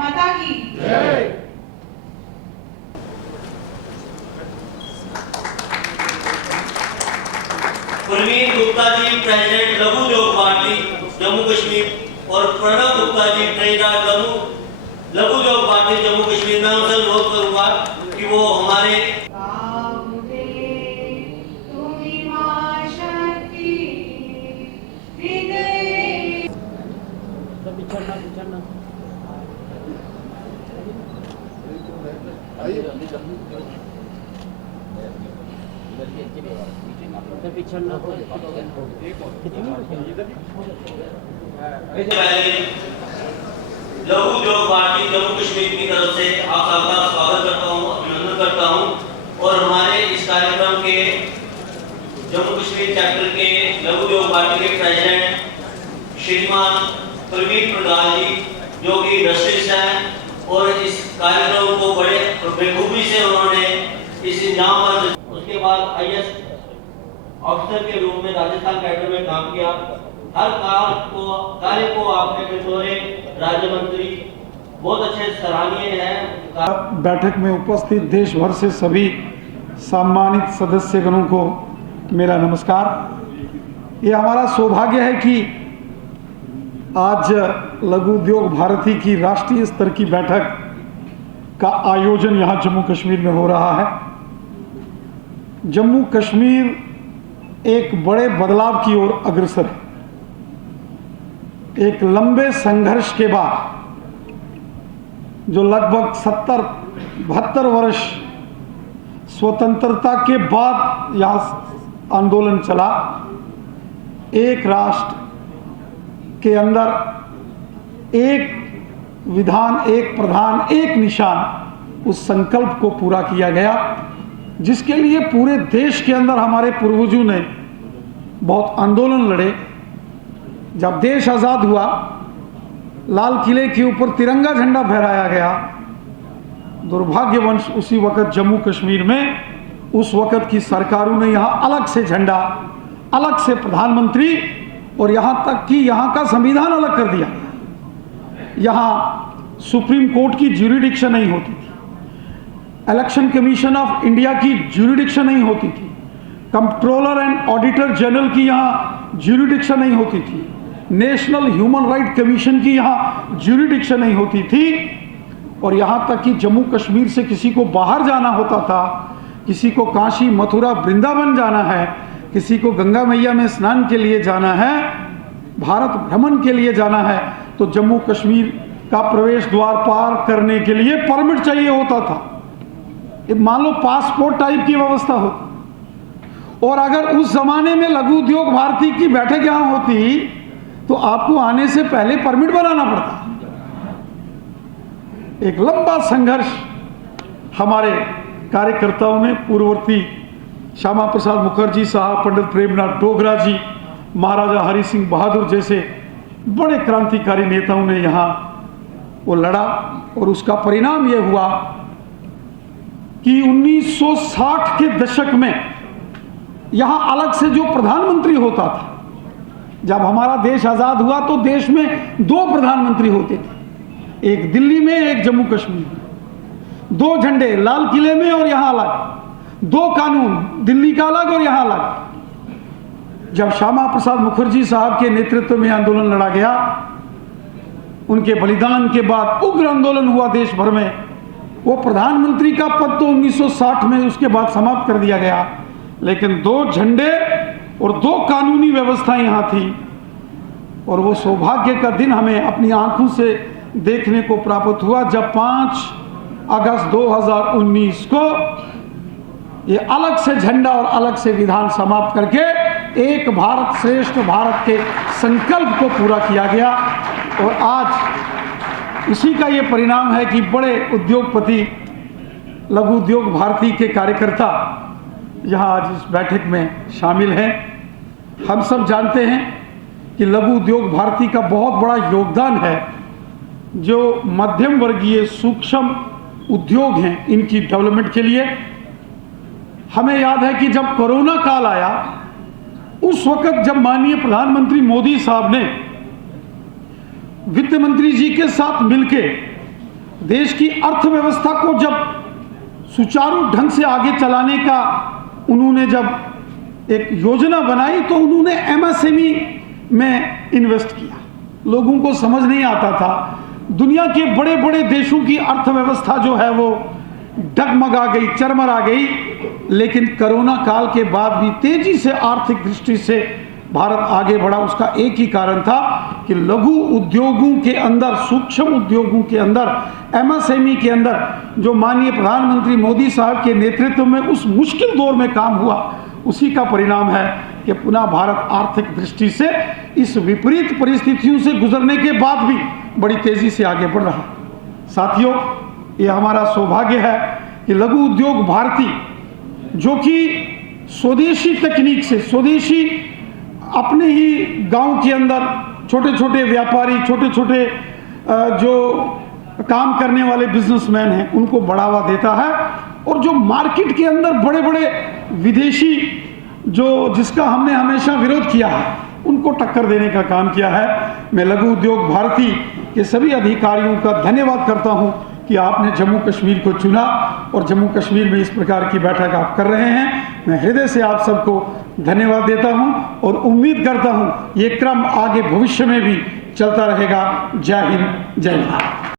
माता की जय। प्रवीण गुप्ता जी प्रेसिडेंट लघु उद्योग भारती जम्मू कश्मीर और प्रणव गुप्ता जी ट्रेजरर लघु उद्योग भारती जम्मू कश्मीर में उनसे अनुरोध करूंगा कि वो हमारे लघु उद्योग भारती जम्मू कश्मीर की तरफ से आप सबका स्वागत करता हूँ, अभिनंदन करता हूँ। और हमारे इस कार्यक्रम के जम्मू कश्मीर चैप्टर के लघु उद्योग भारती के प्रेसिडेंट श्रीमान प्रवीण प्रधान जी जो कि इंडस्ट्रियलिस्ट हैं और इस कार्यक्रम को बड़े बेखूबी से उन्होंने इस इंजाम पर। उसके बाद IAS ऑफिसर के रूप में राजस्थान कैडर में काम किया। हर कार्य को आपने बतौर राज्य मंत्री बहुत अच्छे सराहनीय है। बैठक में उपस्थित देश भर से सभी सम्मानित सदस्यगणों को मेरा नमस्कार। ये हमारा सौभाग्य है कि आज लघु उद्योग भारती की राष्ट्रीय स्तर की बैठक का आयोजन यहाँ जम्मू कश्मीर में हो रहा है। जम्मू कश्मीर एक बड़े बदलाव की ओर अग्रसर है। एक लंबे संघर्ष के बाद जो लगभग 70-72 वर्ष स्वतंत्रता के बाद यह आंदोलन चला, एक राष्ट्र के अंदर एक विधान, एक प्रधान, एक निशान, उस संकल्प को पूरा किया गया जिसके लिए पूरे देश के अंदर हमारे पूर्वजों ने बहुत आंदोलन लड़े। जब देश आज़ाद हुआ, लाल किले के ऊपर तिरंगा झंडा फहराया गया। दुर्भाग्यवश उसी वक्त जम्मू कश्मीर में उस वक्त की सरकारों ने यहाँ अलग से झंडा, अलग से प्रधानमंत्री और यहाँ तक कि यहाँ का संविधान अलग कर दिया। यहाँ सुप्रीम कोर्ट की ज्यूरिडिक्शन नहीं होती थी, इलेक्शन कमीशन ऑफ इंडिया की ज्यूरिडिक्शन नहीं होती थी, कंट्रोलर एंड ऑडिटर जनरल की यहाँ ज्यूरिडिक्शन नहीं होती थी, नेशनल ह्यूमन राइट कमीशन की यहाँ ज्यूरिडिक्शन नहीं होती थी। और यहाँ तक कि जम्मू कश्मीर से किसी को बाहर जाना होता था, किसी को काशी, मथुरा, वृंदावन जाना है, किसी को गंगा मैया में स्नान के लिए जाना है, भारत भ्रमण के लिए जाना है, तो जम्मू कश्मीर का प्रवेश द्वार पार करने के लिए परमिट चाहिए होता था। मान लो पासपोर्ट टाइप की व्यवस्था होती। और अगर उस जमाने में लघु उद्योग भारती की बैठक यहां होती तो आपको आने से पहले परमिट बनाना पड़ता। एक लंबा संघर्ष हमारे कार्यकर्ताओं ने, पूर्ववर्ती श्यामा प्रसाद मुखर्जी साहब, पंडित प्रेमनाथ डोगरा जी, महाराजा हरि सिंह बहादुर जैसे बड़े क्रांतिकारी नेताओं ने यहाँ वो लड़ा। और उसका परिणाम ये हुआ कि 1960 के दशक में यहाँ अलग से जो प्रधानमंत्री होता था, जब हमारा देश आज़ाद हुआ तो देश में 2 प्रधानमंत्री होते थे, एक दिल्ली में, एक जम्मू कश्मीर में। 2 झंडे, लाल किले में और यहाँ अलग, 2 कानून, दिल्ली का अलग और यहाँ अलग। जब श्यामा प्रसाद मुखर्जी साहब के नेतृत्व में आंदोलन लड़ा गया, उनके बलिदान के बाद उग्र आंदोलन हुआ देश भर में, वो प्रधानमंत्री का पद तो 1960 में उसके बाद समाप्त कर दिया गया, लेकिन 2 झंडे और 2 कानूनी व्यवस्थाएं यहाँ थी। और वो सौभाग्य का दिन हमें अपनी आंखों से देखने को प्राप्त हुआ जब 5 अगस्त 2019 को ये अलग से झंडा और अलग से विधान समाप्त करके एक भारत श्रेष्ठ भारत के संकल्प को पूरा किया गया। और आज इसी का ये परिणाम है कि बड़े उद्योगपति, लघु उद्योग भारती के कार्यकर्ता यहाँ आज इस बैठक में शामिल हैं। हम सब जानते हैं कि लघु उद्योग भारती का बहुत बड़ा योगदान है जो मध्यम वर्गीय सूक्ष्म उद्योग हैं, इनकी डेवलपमेंट के लिए। हमें याद है कि जब कोरोना काल आया, उस वक्त जब माननीय प्रधानमंत्री मोदी साहब ने वित्त मंत्री जी के साथ मिलकर देश की अर्थव्यवस्था को जब सुचारू ढंग से आगे चलाने का उन्होंने जब एक योजना बनाई तो उन्होंने एमएसएमई में इन्वेस्ट किया। लोगों को समझ नहीं आता था, दुनिया के बड़े बड़े देशों की अर्थव्यवस्था जो है वो डगमगा गई, चरमरा गई, लेकिन कोरोना काल के बाद भी तेजी से आर्थिक दृष्टि से भारत आगे बढ़ा। उसका एक ही कारण था कि लघु उद्योगों के अंदर, सूक्ष्म उद्योगों के अंदर, एमएसएमई के अंदर जो माननीय प्रधानमंत्री मोदी साहब के नेतृत्व में उस मुश्किल दौर में काम हुआ, उसी का परिणाम है कि पुनः भारत आर्थिक दृष्टि से इस विपरीत परिस्थितियों से गुजरने के बाद भी बड़ी तेजी से आगे बढ़ रहा। साथियों, ये हमारा सौभाग्य है कि लघु उद्योग भारती जो कि स्वदेशी तकनीक से, स्वदेशी अपने ही गांव के अंदर छोटे छोटे व्यापारी, छोटे छोटे जो काम करने वाले बिजनेसमैन हैं, उनको बढ़ावा देता है, और जो मार्केट के अंदर बड़े बड़े विदेशी जो जिसका हमने हमेशा विरोध किया है, उनको टक्कर देने का काम किया है। मैं लघु उद्योग भारती के सभी अधिकारियों का धन्यवाद करता हूं कि आपने जम्मू कश्मीर को चुना और जम्मू कश्मीर में इस प्रकार की बैठक आप कर रहे हैं। मैं हृदय से आप सबको धन्यवाद देता हूं और उम्मीद करता हूं ये क्रम आगे भविष्य में भी चलता रहेगा। जय हिंद, जय भारत।